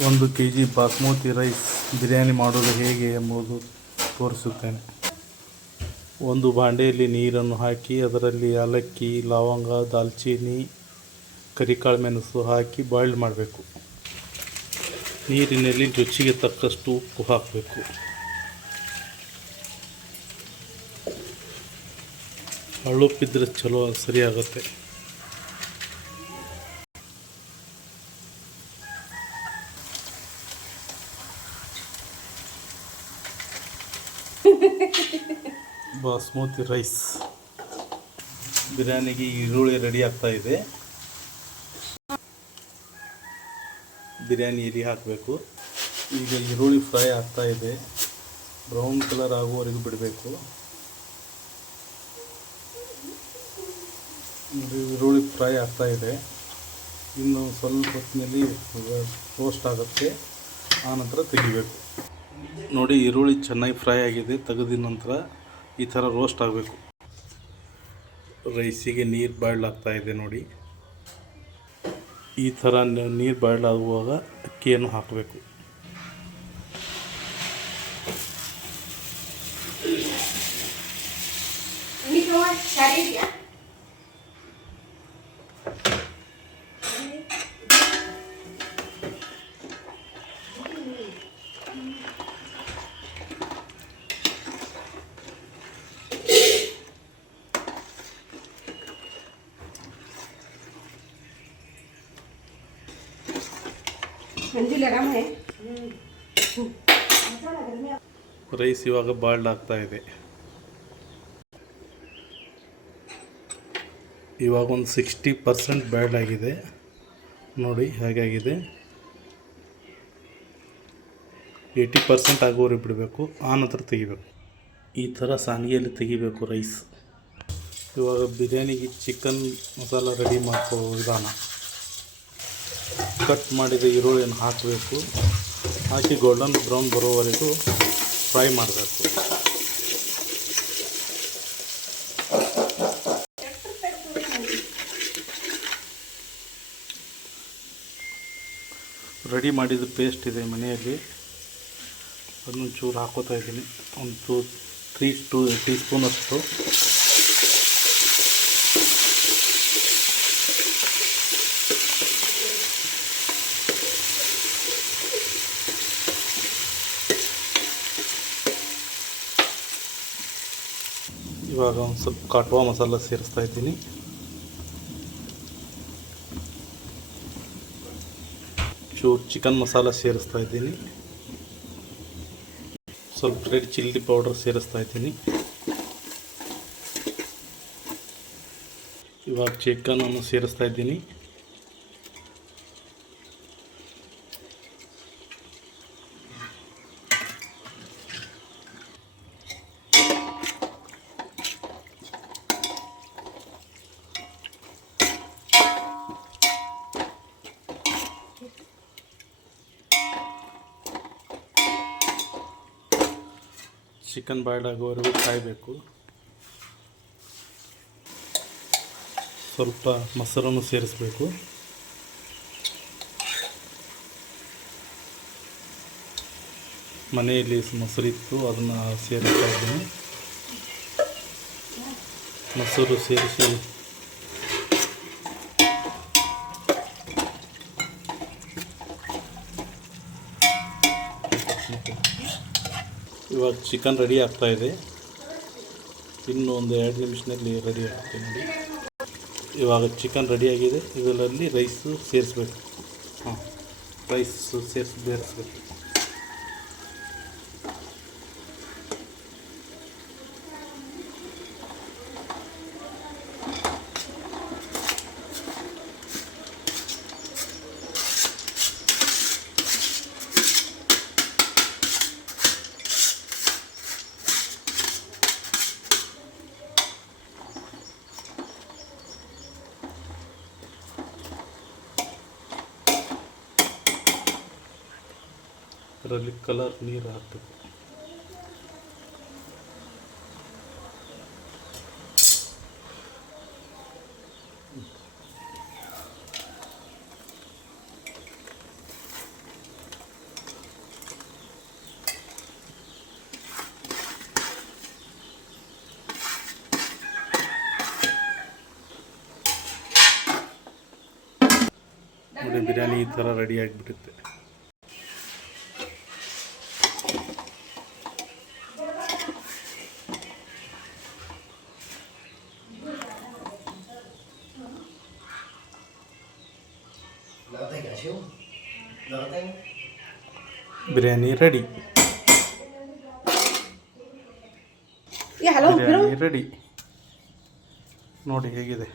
1 kg basmati rice biryani ಮಾಡೋದು ಹೇಗೆ ಎಂಬುದು ತೋರಿಸುತ್ತೇನೆ. ಒಂದು ಬಾಂಡೆಯಲ್ಲಿ ನೀರನ್ನು ಹಾಕಿ ಅದರಲ್ಲಿ ಏಲಕ್ಕಿ, ಲವಂಗ, ದಾಲ್ಚಿನ್ನಿ, ಕರಿಕಾಳು ಮೆಣಸು ಹಾಕಿ ಬಾಯ್ಲ್ ಮಾಡಬೇಕು. ನೀರಿನಲ್ಲಿ ರುಚಿಗೆ ತಕ್ಕಷ್ಟು ಉಪ್ಪು ಹಾಕಬೇಕು. ಹಳ್ಳುಪ್ಪಿದ್ರೆ ಚಲೋ ಸರಿಯಾಗುತ್ತೆ. ಬಾಸ್ಮತಿ ರೈಸ್ ಬಿರಿಯಾನಿಗೆ ಈರುಳ್ಳಿ ರೆಡಿ ಆಗ್ತಾ ಇದೆ. ಬಿರಿಯಾನಿ ಎಲೆ ಹಾಕಬೇಕು. ಈಗ ಈರುಳ್ಳಿ ಫ್ರೈ ಆಗ್ತಾ ಇದೆ. ಬ್ರೌನ್ ಕಲರ್ ಆಗುವವರೆಗೂ ಬಿಡಬೇಕು. ಈರುಳ್ಳಿ ಫ್ರೈ ಆಗ್ತಾ ಇದೆ. ಇನ್ನು ಸ್ವಲ್ಪ ಹೊತ್ತಿನಲ್ಲಿ ರೋಸ್ಟ್ ಆಗುತ್ತೆ. ಆನಂತರ ತೆಗಿಬೇಕು. ನೋಡಿ, ಈರುಳ್ಳಿ ಚೆನ್ನಾಗಿ ಫ್ರೈ ಆಗಿದೆ. ತೆಗೆದ ನಂತರ ಈ ಥರ ರೋಸ್ಟ್ ಆಗಬೇಕು. ರೈಸಿಗೆ ನೀರು ಬಾಯ್ಲ್ ಆಗ್ತಾ ಇದೆ ನೋಡಿ. ಈ ಥರ ನೀರು ಬಾಯ್ಲ್ ಆಗುವಾಗ ಅಕ್ಕಿಯನ್ನು ಹಾಕಬೇಕು. ರೈಸ್ ಇವಾಗ ಬಾಯ್ಲ್ಡ್ ಆಗ್ತಾ ಇದೆ. ಇವಾಗ ಒಂದು 60% ಬಾಯ್ಲ್ಡ್ ಆಗಿದೆ ನೋಡಿ ಹೇಗಾಗಿದೆ. 80% ಆಗೋವರೆಗೆ ಬಿಡಬೇಕು. ಆನಂತರ ತೆಗಿಬೇಕು. ಈ ಥರ ಸಾಣಿಗೆಯಲ್ಲಿ ತೆಗಿಬೇಕು ರೈಸ್. ಇವಾಗ ಬಿರಿಯಾನಿಗೆ ಚಿಕನ್ ಮಸಾಲ ರೆಡಿ ಮಾಡ್ಕೋ ವಿಧಾನ. ಕಟ್ ಮಾಡಿದ ಈರುಳ್ಳಿಯನ್ನು ಹಾಕಬೇಕು. ಹಾಕಿ ಗೋಲ್ಡನ್ ಬ್ರೌನ್ ಬರೋವರೆಗೂ ಫ್ರೈ ಮಾಡಬೇಕು. ರೆಡಿ ಮಾಡಿದ ಪೇಸ್ಟ್ ಇದೆ ಮನೆಯಲ್ಲಿ, ಅದನ್ನು ಚೂರು ಹಾಕೋತಾ ಇದ್ದೀನಿ. ಒಂದು 3 ಟೀ ಸ್ಪೂನ್ ಅಷ್ಟು. ಇವಾಗ ಒಂದು ಸ್ವಲ್ಪ ಕಾಟುವ ಮಸಾಲ ಸೇರಿಸ್ತಾ ಇದ್ದೀನಿ. ಚೂರು ಚಿಕನ್ ಮಸಾಲ ಸೇರಿಸ್ತಾ ಇದ್ದೀನಿ. ಸ್ವಲ್ಪ ರೆಡ್ ಚಿಲ್ಲಿ ಪೌಡರ್ ಸೇರಿಸ್ತಾ ಇದ್ದೀನಿ. ಇವಾಗ ಚಿಕನನ್ನು ಸೇರಿಸ್ತಾ ಇದ್ದೀನಿ. ಚಿಕನ್ ಬಾಯ್ಲ್ಡ್ ಆಗೋವರೆಗೂ ಕಾಯಬೇಕು. ಸ್ವಲ್ಪ ಮೊಸರನ್ನು ಸೇರಿಸಬೇಕು. ಮನೆಯಲ್ಲಿ ಮೊಸರಿತ್ತು, ಅದನ್ನು ಸೇರಿಸ್ತಾ ಇದ್ದೀನಿ. ಮೊಸರು ಸೇರಿಸಿ ಇವಾಗ ಚಿಕನ್ ರೆಡಿ ಆಗ್ತಾ ಇದೆ. ಇನ್ನು ಒಂದು 2 ನಿಮಿಷದಲ್ಲಿ ರೆಡಿ ಆಗುತ್ತೆ ನೋಡಿ. ಇವಾಗ ಚಿಕನ್ ರೆಡಿಯಾಗಿದೆ. ಇದರಲ್ಲಿ ರೈಸು ಸೇರಿಸ್ಬೇಕು. ರೈಸು ಬೇರಿಸ್ಬೇಕು. ಅದರಲ್ಲಿ ಕಲರ್ ನೀರು ಹಾಕಬೇಕು. ನೋಡಿ ಬಿರಿಯಾನಿ ಈ ಥರ ರೆಡಿ ಆಗಿಬಿಡುತ್ತೆ. ಬಿರಿಯಾನಿ ರೆಡಿ. ಬಿರಿಯಾನಿ ರೆಡಿ ನೋಡಿ ಹೇಗಿದೆ.